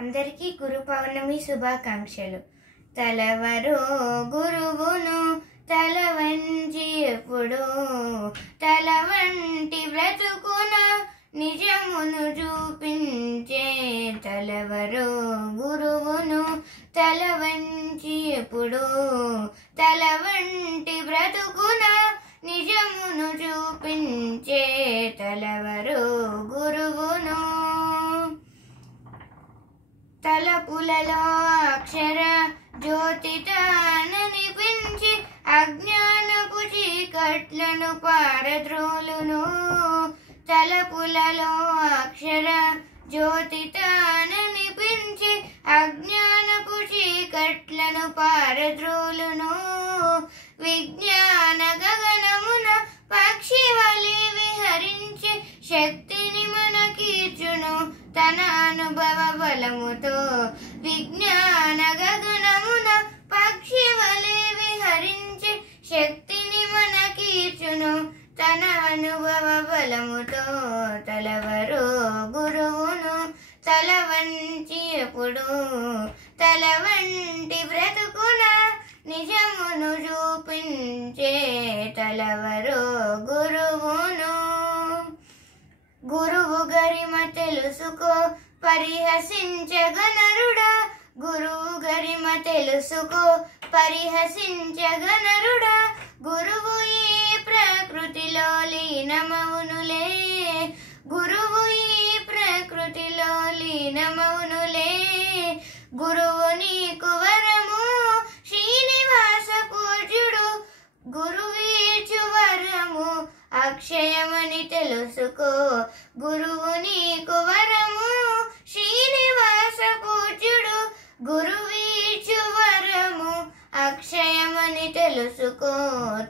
అందరికీ గురు పౌర్ణమి శుభాకాంక్షలు. తలవరో గురువును తల వంచి ఎప్పుడు తల వంటి బ్రతుకున నిజమును చూపించే. తలవరో గురువును తల వంచి ఎప్పుడు తల వంటి బ్రతుకున నిజమును చూపించే. తలవరో గురువును తలపులలో అక్షర జ్యోతి తాననిపించి అజ్ఞానపు చీకట్లను పారద్రోలును. తలపులలో అక్షర జ్యోతి తాననిపించి అజ్ఞానపు చీకట్లను పారద్రోలును. విజ్ఞాన గగనమున పక్షి వలె విహరించి శక్తిని మనకీర్చును తన అనుభవ బలముతో. విజ్ఞాన గగనమున పక్షి వలె విహరించి శక్తిని మనకీర్చును తన అనుభవ బలముతో. తలవరో గురువును తల వంచి ఎప్పుడు తల వంటి బ్రతుకున నిజమును చూపించే. తలవరో గురువును గురువు గరిమ తెలుసుకో పరిహసించగనరుడా. గురువు గరిమ తెలుసుకో పరిహసించగనరుడా. గురువు ఈ ప్రకృతిలో లీనమవునులే. గురువు ఈ ప్రకృతిలో లీనమవునులే. గురువు నీకు వరము శ్రీనివాస పూజ్యుడు. గురువీచు వరము అక్షయమని తెలుసుకో. గురువు నీకు వరము శ్రీనివాస పూజ్యుడు. గురువీచు వరము అక్షయమని తెలుసుకో.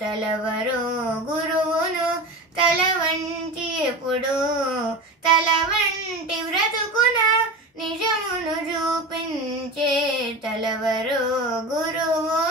తలవరో గురువును తల వంటి ఎప్పుడు తల వంటి బ్రతుకున నిజమును చూపించే. తలవరో గురువు